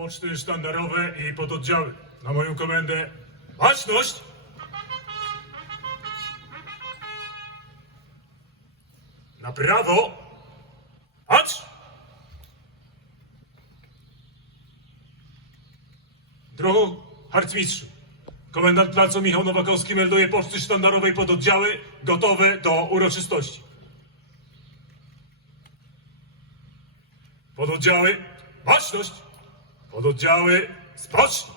poczty sztandarowe i pododdziały. Na moją komendę baczność! Na prawo! Patrz! Drogo harcmistrzu, komendant placu Michał Nowakowski melduje poczty sztandarowej pododdziały gotowe do uroczystości. Pododdziały, baczność! Pododdziały, spocznij!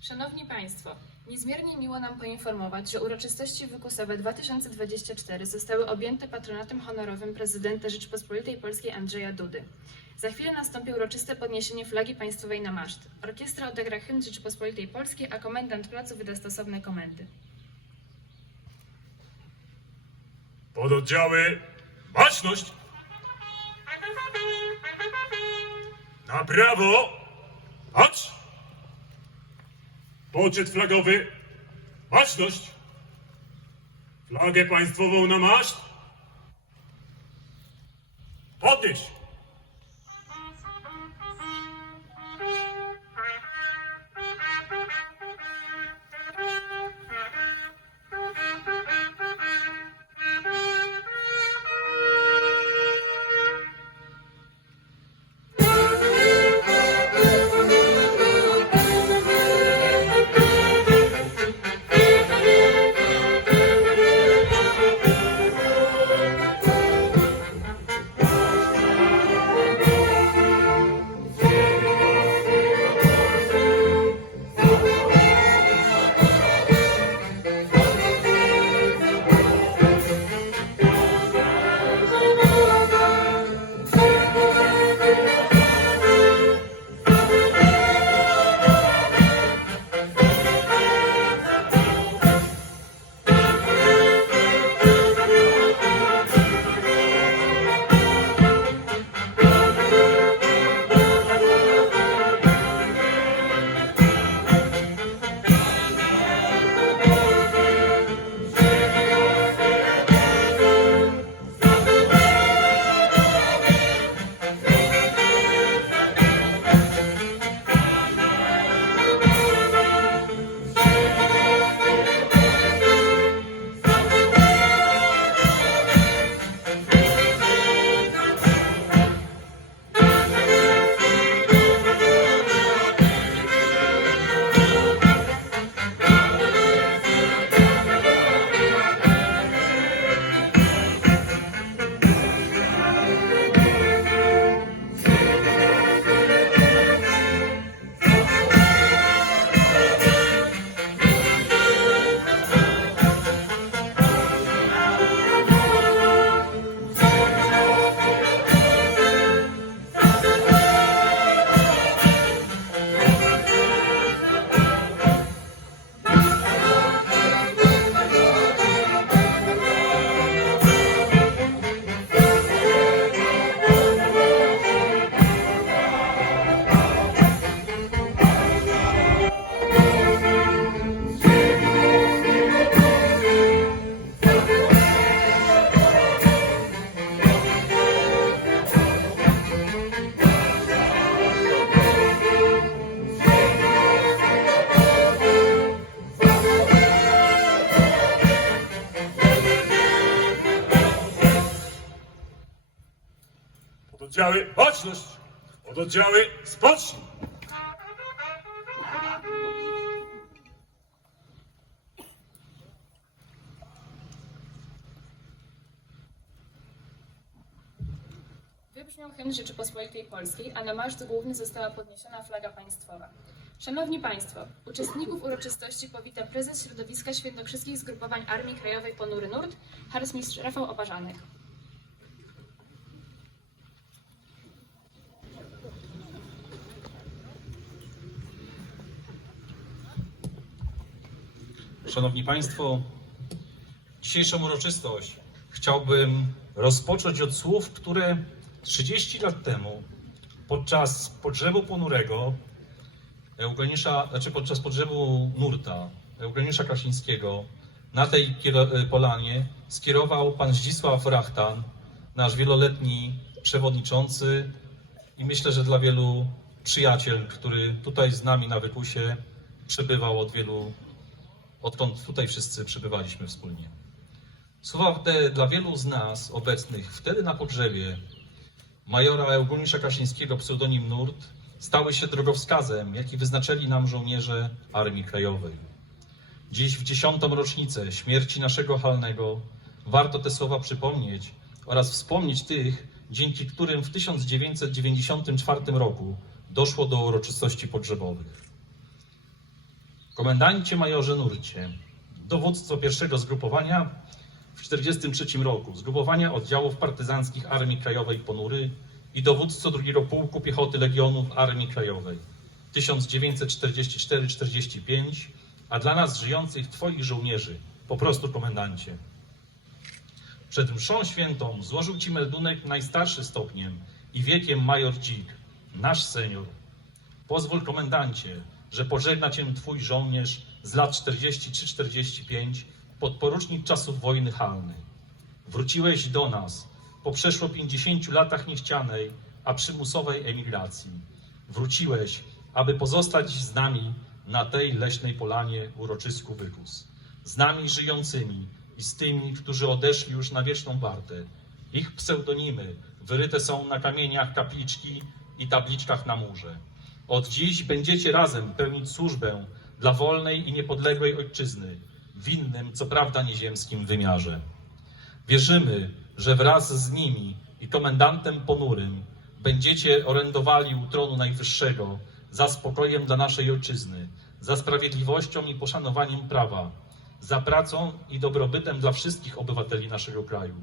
Szanowni Państwo, niezmiernie miło nam poinformować, że uroczystości wykusowe 2024 zostały objęte patronatem honorowym prezydenta Rzeczypospolitej Polskiej Andrzeja Dudy. Za chwilę nastąpi uroczyste podniesienie flagi państwowej na maszt. Orkiestra odegra hymn Rzeczypospolitej Polskiej, a komendant placu wyda stosowne komendy. Pododdziały, baczność! Na prawo, patrz! Poczet flagowy, baczność! Flagę państwową na maszt! Podnieś! Pododdziały, baczność! Pododdziały, spocznij! Wybrzmiał hymn Rzeczypospolitej Polskiej, a na maszt główny została podniesiona flaga państwowa. Szanowni Państwo, uczestników uroczystości powita prezes środowiska świętokrzyskich zgrupowań Armii Krajowej Ponury Nurt, harcmistrz Rafał Oparzanek. Szanowni Państwo, dzisiejszą uroczystość chciałbym rozpocząć od słów, które 30 lat temu podczas pogrzebu ponurego Eugeniusza, znaczy podczas pogrzebu nurta Eugeniusza Krasińskiego na tej y, polanie skierował pan Zdzisław Rachtan, nasz wieloletni przewodniczący i myślę, że dla wielu przyjaciel, który tutaj z nami na Wykusie przebywał od wielu, odkąd tutaj wszyscy przebywaliśmy wspólnie. Słowa te dla wielu z nas obecnych wtedy na pogrzebie majora Eugeniusza Kasińskiego, pseudonim Nurt, stały się drogowskazem, jaki wyznaczyli nam żołnierze Armii Krajowej. Dziś w dziesiątą rocznicę śmierci naszego Halnego warto te słowa przypomnieć oraz wspomnieć tych, dzięki którym w 1994 roku doszło do uroczystości pogrzebowych. Komendancie majorze Nurcie, dowództwo pierwszego zgrupowania w 1943 roku, zgrupowania oddziałów partyzanckich Armii Krajowej Ponury i dowództwo drugiego pułku piechoty Legionów Armii Krajowej 1944-45, a dla nas żyjących Twoich żołnierzy po prostu komendancie. Przed mszą świętą złożył Ci meldunek najstarszy stopniem i wiekiem major Dzik, nasz senior. Pozwól komendancie, że pożegna Cię Twój żołnierz z lat 43-45, podporucznik czasów wojny Halny. Wróciłeś do nas po przeszło 50 latach niechcianej, a przymusowej emigracji. Wróciłeś, aby pozostać z nami na tej leśnej polanie uroczysku Wykus. Z nami żyjącymi i z tymi, którzy odeszli już na wieczną wartę. Ich pseudonimy wyryte są na kamieniach kapliczki i tabliczkach na murze. Od dziś będziecie razem pełnić służbę dla wolnej i niepodległej ojczyzny w innym, co prawda nieziemskim wymiarze. Wierzymy, że wraz z nimi i komendantem ponurym będziecie orędowali u tronu Najwyższego za spokojem dla naszej ojczyzny, za sprawiedliwością i poszanowaniem prawa, za pracą i dobrobytem dla wszystkich obywateli naszego kraju.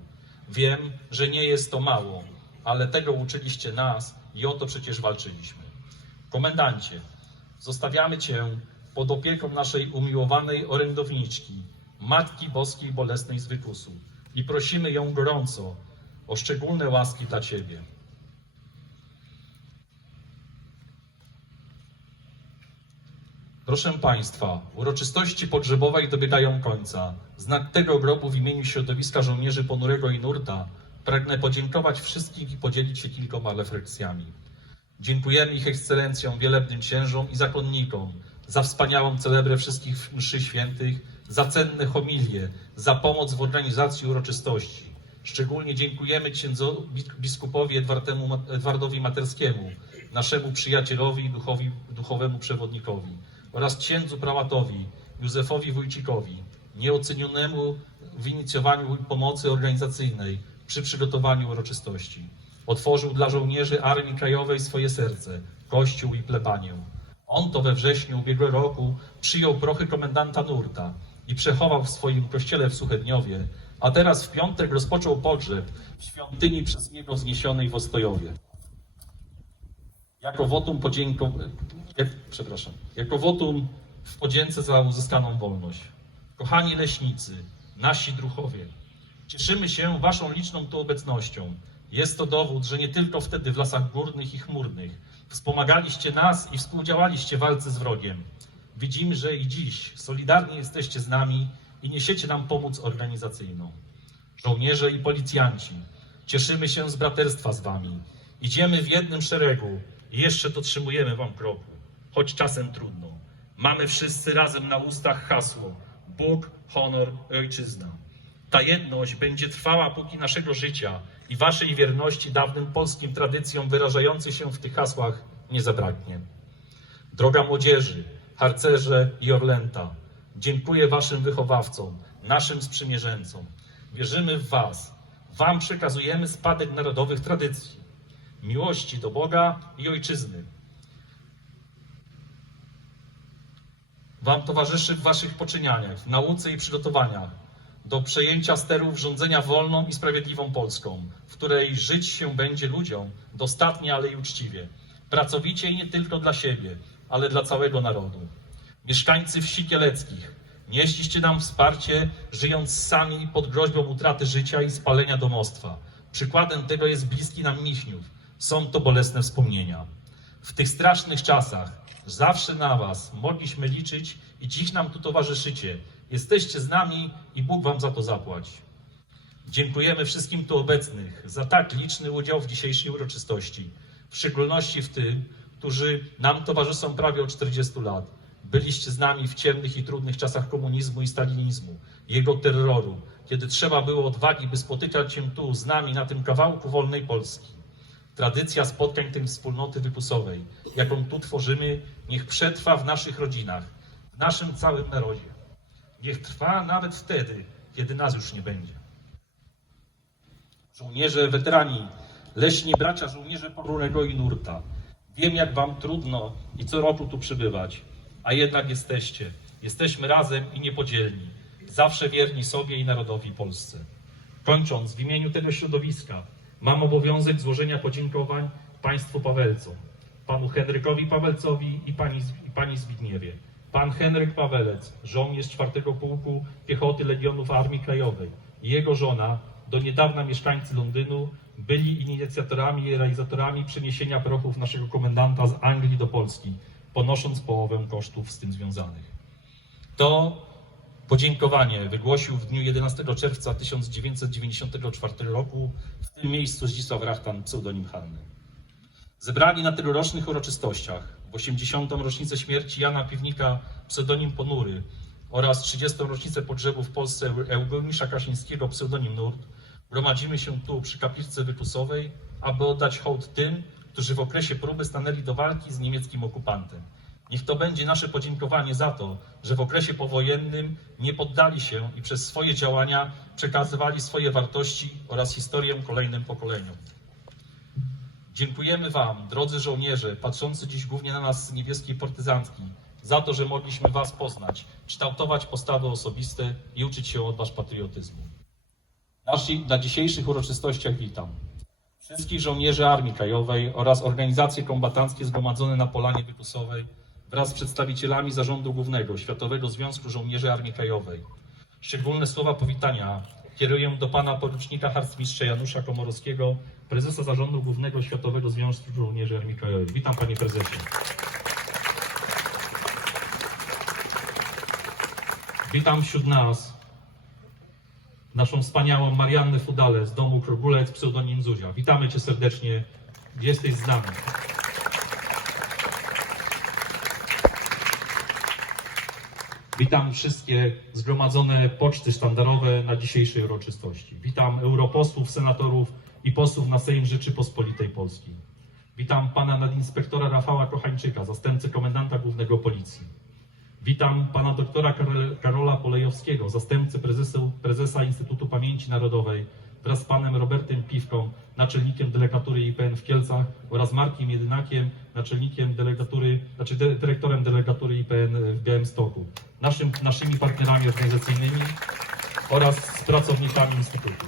Wiem, że nie jest to mało, ale tego uczyliście nas i o to przecież walczyliśmy. Komendancie, zostawiamy Cię pod opieką naszej umiłowanej orędowniczki, Matki Boskiej Bolesnej z Wykusu i prosimy ją gorąco o szczególne łaski dla Ciebie. Proszę Państwa, uroczystości pogrzebowej dobiegają końca. Znak tego grobu w imieniu środowiska żołnierzy Ponurego i Nurta pragnę podziękować wszystkim i podzielić się kilkoma refleksjami. Dziękujemy ich ekscelencjom, wielebnym księżom i zakonnikom za wspaniałą celebrę wszystkich mszy świętych, za cenne homilie, za pomoc w organizacji uroczystości. Szczególnie dziękujemy księdzu biskupowi Edwardemu, Edwardowi Materskiemu, naszemu przyjacielowi duchowi, duchowemu przewodnikowi oraz księdzu prałatowi Józefowi Wójcikowi, nieocenionemu w inicjowaniu pomocy organizacyjnej przy przygotowaniu uroczystości. Otworzył dla żołnierzy Armii Krajowej swoje serce, kościół i plebanię. On to we wrześniu ubiegłego roku przyjął prochy komendanta Nurta i przechował w swoim kościele w Suchedniowie, a teraz w piątek rozpoczął pogrzeb w świątyni przez niego wzniesionej w Ostojowie. Jako wotum podzięko... e, przepraszam, jako wotum w podzięce za uzyskaną wolność. Kochani leśnicy, nasi druhowie, cieszymy się waszą liczną tu obecnością. Jest to dowód, że nie tylko wtedy w lasach górnych i chmurnych wspomagaliście nas i współdziałaliście w walce z wrogiem. Widzimy, że i dziś solidarnie jesteście z nami i niesiecie nam pomoc organizacyjną. Żołnierze i policjanci, cieszymy się z braterstwa z wami. Idziemy w jednym szeregu i jeszcze dotrzymujemy wam kroku, choć czasem trudno. Mamy wszyscy razem na ustach hasło Bóg, honor ojczyzna. Ta jedność będzie trwała póki naszego życia i waszej wierności dawnym polskim tradycjom wyrażających się w tych hasłach nie zabraknie. Droga młodzieży, harcerze i orlęta, dziękuję waszym wychowawcom, naszym sprzymierzeńcom. Wierzymy w was. Wam przekazujemy spadek narodowych tradycji, miłości do Boga i ojczyzny. Wam towarzyszy w waszych poczynianiach, w nauce i przygotowaniach do przejęcia sterów rządzenia wolną i sprawiedliwą Polską, w której żyć się będzie ludziom dostatnie, ale i uczciwie. Pracowicie i nie tylko dla siebie, ale dla całego narodu. Mieszkańcy wsi kieleckich, nieśliście nam wsparcie, żyjąc sami pod groźbą utraty życia i spalenia domostwa. Przykładem tego jest bliski nam Miśniów. Są to bolesne wspomnienia. W tych strasznych czasach zawsze na Was mogliśmy liczyć i dziś nam tu towarzyszycie. Jesteście z nami i Bóg wam za to zapłać. Dziękujemy wszystkim tu obecnych za tak liczny udział w dzisiejszej uroczystości, w szczególności w tym, którzy nam towarzyszą prawie od 40 lat. Byliście z nami w ciemnych i trudnych czasach komunizmu i stalinizmu, jego terroru, kiedy trzeba było odwagi, by spotykać się tu z nami na tym kawałku wolnej Polski. Tradycja spotkań tej wspólnoty wypusowej, jaką tu tworzymy, niech przetrwa w naszych rodzinach, naszym całym narodzie. Niech trwa nawet wtedy, kiedy nas już nie będzie. Żołnierze, weterani, leśni bracia, żołnierze Porurego i Nurta. Wiem, jak wam trudno i co roku tu przybywać, a jednak jesteście. Jesteśmy razem i niepodzielni, zawsze wierni sobie i narodowi Polsce. Kończąc, w imieniu tego środowiska mam obowiązek złożenia podziękowań Państwu Pawelcom, Panu Henrykowi Pawelcowi i Pani, i pani Zbigniewie. Pan Henryk Pawelec, żołnierz czwartego Pułku Piechoty Legionów Armii Krajowej i jego żona, do niedawna mieszkańcy Londynu, byli inicjatorami i realizatorami przeniesienia prochów naszego komendanta z Anglii do Polski, ponosząc połowę kosztów z tym związanych. To podziękowanie wygłosił w dniu 11 czerwca 1994 roku w tym miejscu Zdzisław Rachtan, pseudonim Hanny. Zebrani na tegorocznych uroczystościach w 80. rocznicę śmierci Jana Piwnika, pseudonim Ponury oraz 30. rocznicę pogrzebu w Polsce Eugeniusza Kaszyńskiego, pseudonim Nurt, gromadzimy się tu przy kapliczce wypusowej, aby oddać hołd tym, którzy w okresie próby stanęli do walki z niemieckim okupantem. Niech to będzie nasze podziękowanie za to, że w okresie powojennym nie poddali się i przez swoje działania przekazywali swoje wartości oraz historię kolejnym pokoleniom. Dziękujemy Wam, drodzy żołnierze, patrzący dziś głównie na nas z niebieskiej partyzantki, za to, że mogliśmy Was poznać, kształtować postawy osobiste i uczyć się od Was patriotyzmu. Nasi, na dzisiejszych uroczystościach witam wszystkich żołnierzy Armii Krajowej oraz organizacje kombatanckie zgromadzone na Polanie Wykusowej wraz z przedstawicielami Zarządu Głównego Światowego Związku Żołnierzy Armii Krajowej. Szczególne słowa powitania kieruję do pana porucznika harcmistrza Janusza Komorowskiego, prezesa Zarządu Głównego Światowego Związku Żołnierzy Armii Krajowej. Witam panie prezesie. Witam wśród nas naszą wspaniałą Mariannę Fudale z domu Krogulec, pseudonim Zuzia. Witamy cię serdecznie, jesteś z nami. Witam wszystkie zgromadzone poczty sztandarowe na dzisiejszej uroczystości. Witam europosłów, senatorów i posłów na Sejm Rzeczypospolitej Polskiej. Witam pana nadinspektora Rafała Kochańczyka, zastępcę komendanta głównego policji. Witam pana doktora Karol- Karola Polejowskiego, zastępcę prezesa Instytutu Pamięci Narodowej wraz z panem Robertem Piwką, naczelnikiem delegatury IPN w Kielcach oraz Markiem Jedynakiem, naczelnikiem delegatury, znaczy dy- dyrektorem delegatury IPN w Białymstoku, naszym, naszymi partnerami organizacyjnymi oraz z pracownikami Instytutu.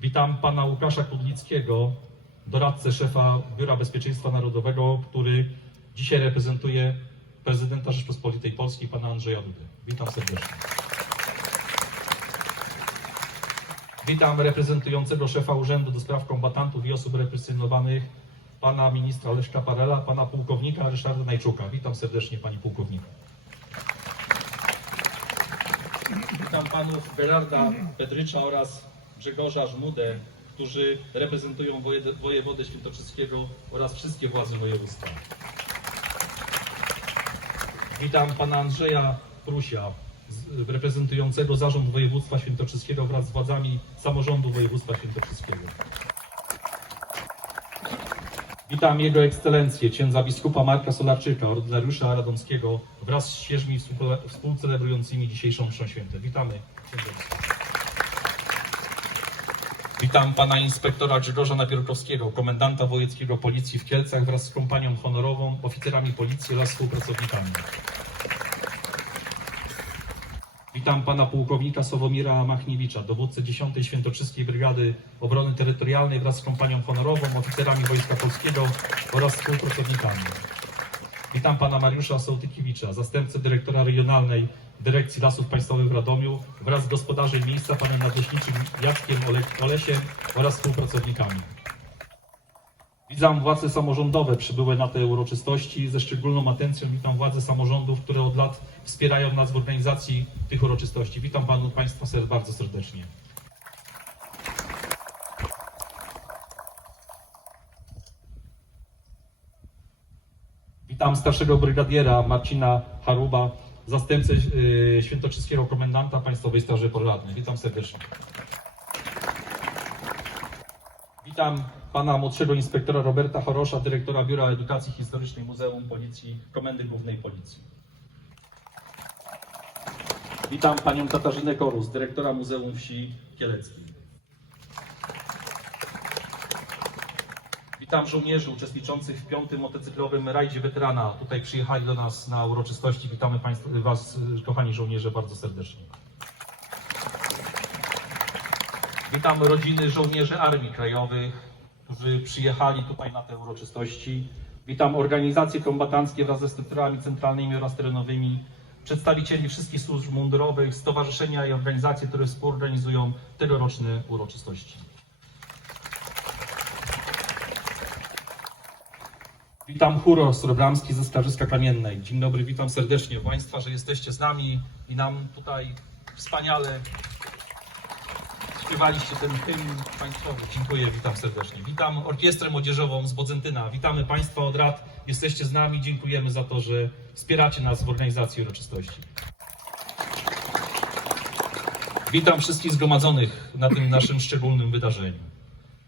Witam pana Łukasza Kudlickiego, doradcę szefa Biura Bezpieczeństwa Narodowego, który dzisiaj reprezentuje prezydenta Rzeczpospolitej Polskiej, pana Andrzeja Dudy. Witam serdecznie. Witam reprezentującego szefa Urzędu do Spraw Kombatantów i Osób Represjonowanych, pana ministra Leszka Parela, pana pułkownika Ryszarda Najczuka. Witam serdecznie, panie pułkowniku. Witam panów Gerarda Pedrycza oraz Grzegorza Żmudę, którzy reprezentują wojewodę świętokrzyskiego oraz wszystkie władze województwa. Witam pana Andrzeja Prusia, reprezentującego Zarząd Województwa Świętokrzyskiego wraz z władzami samorządu województwa świętokrzyskiego. Witam Jego Ekscelencję, księdza biskupa Marka Solarczyka, ordynariusza radomskiego wraz z świeżmi współcele- współcelebrującymi dzisiejszą mszę świętą. Witamy księdza biskupa. Witam pana inspektora Grzegorza Napierkowskiego, komendanta wojewódzkiego policji w Kielcach wraz z kompanią honorową, oficerami policji oraz współpracownikami. Witam pana pułkownika Sławomira Machniewicza, dowódcę 10 Świętokrzyskiej Brygady Obrony Terytorialnej wraz z kompanią honorową, oficerami Wojska Polskiego oraz współpracownikami. Witam pana Mariusza Sołtykiewicza, zastępcę dyrektora regionalnej Dyrekcji Lasów Państwowych w Radomiu wraz z gospodarzem miejsca panem nadleśniczym Jackiem Ole Olesiem oraz współpracownikami. Witam władze samorządowe przybyłe na te uroczystości. Ze szczególną atencją witam władze samorządów, które od lat wspierają nas w organizacji tych uroczystości. Witam panu, Państwa bardzo serdecznie. Witam starszego brygadiera Marcina Haruba, zastępcę yy, świętokrzyskiego komendanta Państwowej Straży Pożarnej. Witam serdecznie. Witam pana młodszego inspektora Roberta Chorosza, dyrektora Biura Edukacji Historycznej Muzeum Policji, Komendy Głównej Policji. Witam panią Katarzynę Korus, dyrektora Muzeum Wsi Kieleckiej. Witam żołnierzy uczestniczących w piątym motocyklowym rajdzie weterana. Tutaj przyjechali do nas na uroczystości. Witamy państw, Was, kochani żołnierze, bardzo serdecznie. Witam rodziny żołnierzy Armii Krajowych, którzy przyjechali tutaj na te uroczystości. Witam organizacje kombatanckie wraz ze strukturami centralnymi oraz terenowymi, przedstawicieli wszystkich służb mundurowych, stowarzyszenia i organizacje, które współorganizują tegoroczne uroczystości. Witam chór Ostrobramski ze Skarżyska Kamiennej. Dzień dobry, witam serdecznie Państwa, że jesteście z nami i nam tutaj wspaniale śpiewaliście ten hymn państwowy. Dziękuję, witam serdecznie. Witam Orkiestrę Młodzieżową z Bodzentyna. Witamy Państwa od rad. Jesteście z nami. Dziękujemy za to, że wspieracie nas w organizacji uroczystości. Witam wszystkich zgromadzonych na tym naszym szczególnym wydarzeniu.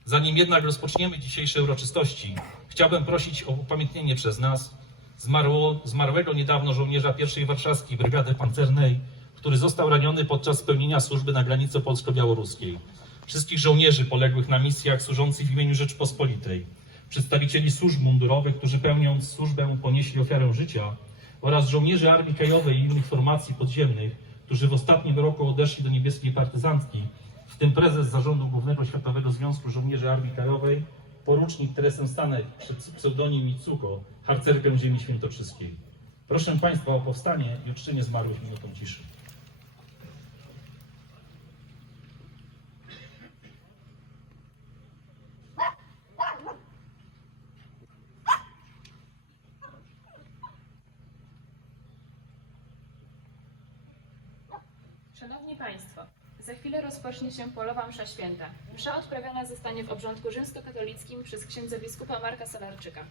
Zanim jednak rozpoczniemy dzisiejsze uroczystości, chciałbym prosić o upamiętnienie przez nas zmarło, zmarłego niedawno żołnierza I Warszawskiej Brygady Pancernej, który został raniony podczas pełnienia służby na granicy polsko-białoruskiej. Wszystkich żołnierzy poległych na misjach służących w imieniu Rzeczpospolitej, przedstawicieli służb mundurowych, którzy pełniąc służbę ponieśli ofiarę życia oraz żołnierzy Armii Krajowej i innych formacji podziemnych, którzy w ostatnim roku odeszli do niebieskiej partyzantki, w tym prezes Zarządu Głównego Światowego Związku Żołnierzy Armii Krajowej, porucznik Teresem Stanek, przed pseudonim Mitsuko, harcerkę ziemi świętokrzyskiej. Proszę Państwa o powstanie i uczczenie zmarłych minutą ciszy. Szanowni Państwo, za chwilę rozpocznie się polowa msza święta. Msza odprawiona zostanie w obrządku rzymskokatolickim przez księdza biskupa Marka Salarczyka.